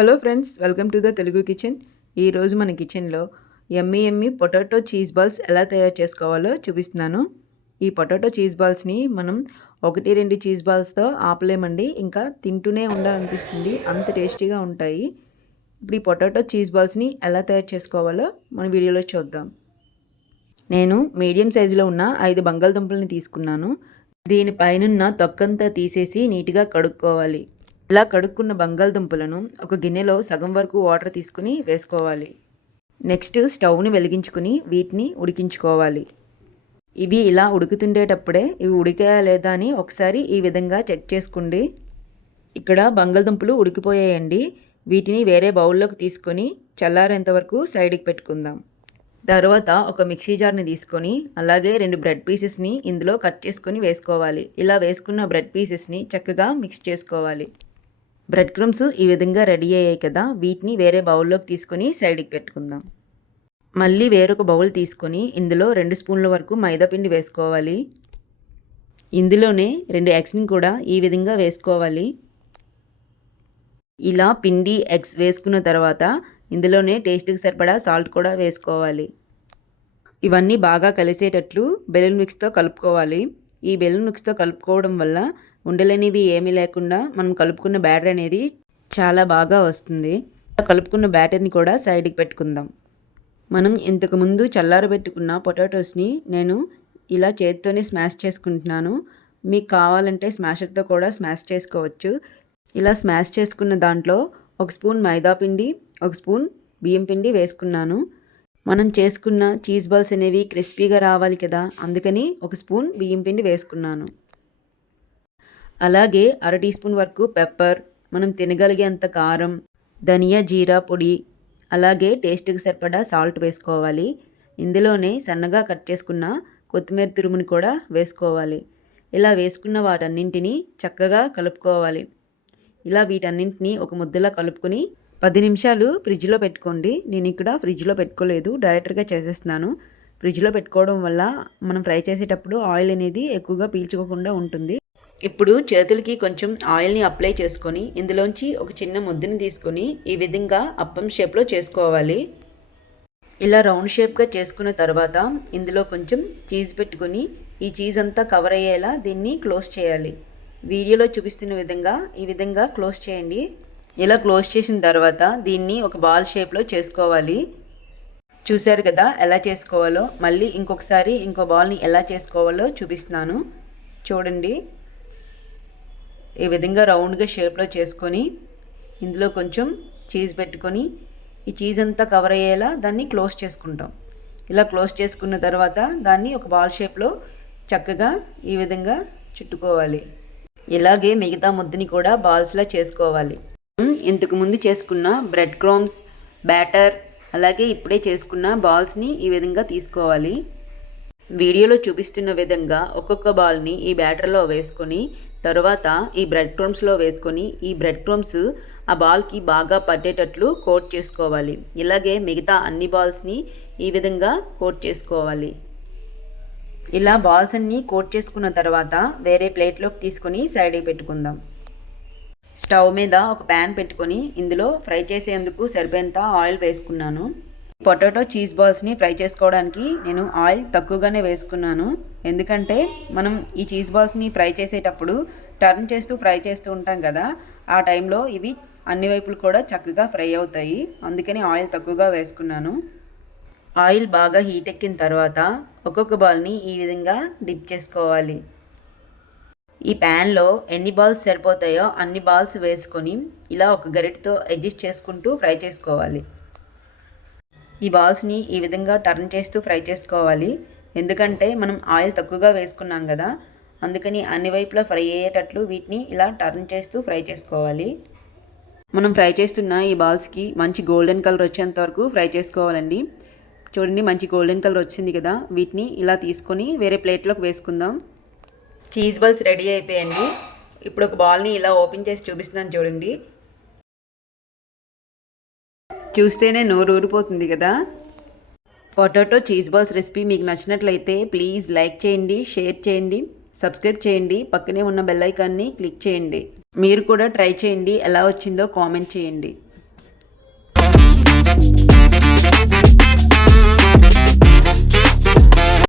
Hello friends welcome to the Telugu kitchen. ఈరోజు మన కిచెన్లో yummy yummy potato cheese balls ఎలా తయారు చేసుకోవాలో చూపిస్తున్నాను. ఈ పొటాటో చీజ్ బాల్స్ని మనం ఒకటి రెండు చీజ్ బాల్స్తో ఆపలేమండి ఇంకా తింటూనే ఉండాలనిపిస్తుంది అంత టేస్టీగా ఉంటాయి. ఇప్పుడు ఈ పొటాటో చీజ్ బాల్స్ని ఎలా తయారు చేసుకోవాలో మన వీడియోలో చూద్దాం. నేను మీడియం సైజులో ఉన్న ఐదు బంగాళదుంపల్ని తీసుకున్నాను. దీనిపైనున్న తొక్కంతా తీసేసి నీట్గా కడుక్కోవాలి. ఇలా కడుక్కున్న బంగాళదుంపలను ఒక గిన్నెలో సగం వరకు వాటర్ తీసుకుని వేసుకోవాలి. నెక్స్ట్ స్టవ్ని వెలిగించుకుని వీటిని ఉడికించుకోవాలి. ఇవి ఇలా ఉడుకుతుండేటప్పుడే ఇవి ఉడికాయా లేదా అని ఒకసారి ఈ విధంగా చెక్ చేసుకోండి. ఇక్కడ బంగాళదుంపలు ఉడికిపోయాయండి. వీటిని వేరే బౌల్లోకి తీసుకొని చల్లారేంత వరకు సైడ్కి పెట్టుకుందాం. తర్వాత ఒక మిక్సీ జార్ని తీసుకొని అలాగే రెండు బ్రెడ్ పీసెస్ని ఇందులో కట్ చేసుకొని వేసుకోవాలి. ఇలా వేసుకున్న బ్రెడ్ పీసెస్ని చక్కగా మిక్స్ చేసుకోవాలి. బ్రెడ్ క్రమ్స్ ఈ విధంగా రెడీ అయ్యాయి కదా వీటిని వేరే బౌల్లోకి తీసుకొని సైడ్కి పెట్టుకుందాం. మళ్ళీ వేరొక బౌల్ తీసుకొని ఇందులో రెండు స్పూన్ల వరకు మైదాపిండి వేసుకోవాలి. ఇందులోనే రెండు ఎగ్స్ని కూడా ఈ విధంగా వేసుకోవాలి. ఇలా పిండి ఎగ్స్ వేసుకున్న తర్వాత ఇందులోనే టేస్ట్కి సరిపడా సాల్ట్ కూడా వేసుకోవాలి. ఇవన్నీ బాగా కలిసేటట్లు బెలూన్ మిక్స్తో కలుపుకోవాలి. ఈ బెలూన్ మిక్స్తో కలుపుకోవడం వల్ల ఉండలేనివి ఏమీ లేకుండా మనం కలుపుకున్న బ్యాటర్ అనేది చాలా బాగా వస్తుంది. కలుపుకున్న బ్యాటర్ని కూడా సైడ్కి పెట్టుకుందాం. మనం ఇంతకుముందు చల్లారబెట్టుకున్న పొటాటోస్ని నేను ఇలా చేతితోనే స్మాష్ చేసుకుంటున్నాను. మీకు కావాలంటే స్మాషర్తో కూడా స్మాష్ చేసుకోవచ్చు. ఇలా స్మాష్ చేసుకున్న దాంట్లో ఒక స్పూన్ మైదా పిండి ఒక స్పూన్ బియ్యం పిండి వేసుకున్నాను. మనం చేసుకున్న చీజ్ బాల్స్ అనేవి క్రిస్పీగా రావాలి కదా అందుకని ఒక స్పూన్ బియ్యం పిండి వేసుకున్నాను. అలాగే అర టీ స్పూన్ వరకు పెప్పర్ మనం తినగలిగేంత కారం ధనియా జీరా పొడి అలాగే టేస్ట్కి సరిపడా సాల్ట్ వేసుకోవాలి. ఇందులోనే సన్నగా కట్ చేసుకున్న కొత్తిమీర తురుముని కూడా వేసుకోవాలి. ఇలా వేసుకున్న వాటన్నింటినీ చక్కగా కలుపుకోవాలి. ఇలా వీటన్నింటినీ ఒక ముద్దలా కలుపుకొని పది నిమిషాలు ఫ్రిడ్జ్లో పెట్టుకోండి. నేను ఇక్కడ ఫ్రిడ్జ్లో పెట్టుకోలేదు డైరెక్ట్గా చేసేస్తున్నాను. ఫ్రిడ్జ్లో పెట్టుకోవడం వల్ల మనం ఫ్రై చేసేటప్పుడు ఆయిల్ అనేది ఎక్కువగా పీల్చుకోకుండా ఉంటుంది. ఇప్పుడు చేతులకి కొంచెం ఆయిల్ని అప్లై చేసుకొని ఇందులోంచి ఒక చిన్న ముద్దని తీసుకొని ఈ విధంగా అప్పం షేప్లో చేసుకోవాలి. ఇలా రౌండ్ షేప్గా చేసుకున్న తర్వాత ఇందులో కొంచెం చీజ్ పెట్టుకొని ఈ చీజ్ అంతా కవర్ అయ్యేలా దీన్ని క్లోజ్ చేయాలి. వీడియోలో చూపిస్తున్న విధంగా ఈ విధంగా క్లోజ్ చేయండి. ఇలా క్లోజ్ చేసిన తర్వాత దీన్ని ఒక బాల్ షేప్లో చేసుకోవాలి. చూశారు కదా ఎలా చేసుకోవాలో? మళ్ళీ ఇంకొకసారి ఇంకో బాల్ని ఎలా చేసుకోవాలో చూపిస్తున్నాను. చూడండి. ఈ విధంగా రౌండ్గా షేప్లో చేసుకొని ఇందులో కొంచెం చీజ్ పెట్టుకొని ఈ చీజ్ అంతా కవర్ అయ్యేలా దాన్ని క్లోజ్ చేసుకుంటాం. ఇలా క్లోజ్ చేసుకున్న తర్వాత దాన్ని ఒక బాల్ షేప్లో చక్కగా ఈ విధంగా చుట్టుకోవాలి. ఇలాగే మిగతా ముద్దని కూడా బాల్స్లా చేసుకోవాలి. ఇంతకు ముందు చేసుకున్న బ్రెడ్ క్రోమ్స్ బ్యాటర్ అలాగే ఇప్పుడే చేసుకున్న బాల్స్ని ఈ విధంగా తీసుకోవాలి. వీడియోలో చూపిస్తున్న విధంగా ఒక్కొక్క బాల్ని ఈ బ్యాటర్లో వేసుకొని తరువాత ఈ బ్రెడ్ క్రమ్స్లో వేసుకొని ఈ బ్రెడ్ క్రమ్స్ ఆ బాల్కి బాగా పట్టేటట్లు కోట్ చేసుకోవాలి. ఇలాగే మిగతా అన్ని బాల్స్ని ఈ విధంగా కోట్ చేసుకోవాలి. ఇలా బాల్స్ అన్నీ కోట్ చేసుకున్న తర్వాత వేరే ప్లేట్లోకి తీసుకొని సైడ్కి పెట్టుకుందాం. స్టవ్ మీద ఒక ప్యాన్ పెట్టుకొని ఇందులో ఫ్రై చేసేందుకు సరిపోయేంత ఆయిల్ వేసుకున్నాను. పొటాటో చీజ్ బాల్స్ని ఫ్రై చేసుకోవడానికి నేను ఆయిల్ తక్కువగానే వేసుకున్నాను. ఎందుకంటే మనం ఈ చీజ్ బాల్స్ని ఫ్రై చేసేటప్పుడు టర్న్ చేస్తూ ఫ్రై చేస్తూ ఉంటాం కదా ఆ టైంలో ఇవి అన్ని వైపులు కూడా చక్కగా ఫ్రై అవుతాయి. అందుకని ఆయిల్ తక్కువగా వేసుకున్నాను. ఆయిల్ బాగా హీట్ ఎక్కిన తర్వాత ఒక్కొక్క బాల్ని ఈ విధంగా డిప్ చేసుకోవాలి. ఈ ప్యాన్లో ఎన్ని బాల్స్ సరిపోతాయో అన్ని బాల్స్ వేసుకొని ఇలా ఒక గరిటతో అడ్జస్ట్ చేసుకుంటూ ఫ్రై చేసుకోవాలి. ఈ బాల్స్ని ఈ విధంగా టర్న్ చేస్తూ ఫ్రై చేసుకోవాలి. ఎందుకంటే మనం ఆయిల్ తక్కువగా వేసుకున్నాం కదా అందుకని అన్ని వైపులా ఫ్రై అయ్యేటట్లు వీటిని ఇలా టర్న్ చేస్తూ ఫ్రై చేసుకోవాలి. మనం ఫ్రై చేస్తున్న ఈ బాల్స్కి మంచి గోల్డెన్ కలర్ వచ్చేంత వరకు ఫ్రై చేసుకోవాలండి. చూడండి మంచి గోల్డెన్ కలర్ వచ్చింది కదా వీటిని ఇలా తీసుకొని వేరే ప్లేట్లోకి వేసుకుందాం. చీజ్ బాల్స్ రెడీ అయిపోయాయండి. ఇప్పుడు ఒక బాల్ని ఇలా ఓపెన్ చేసి చూపిస్తున్నాను చూడండి. చూస్తేనే నోరు ఊరిపోతుంది కదా. పొటాటో చీజ్ బాల్స్ రెసిపీ మీకు నచ్చినట్లయితే ప్లీజ్ లైక్ చేయండి షేర్ చేయండి సబ్స్క్రైబ్ చేయండి పక్కనే ఉన్న బెల్ ఐకాన్ని క్లిక్ చేయండి. మీరు కూడా ట్రై చేయండి ఎలా వచ్చిందో కామెంట్ చేయండి.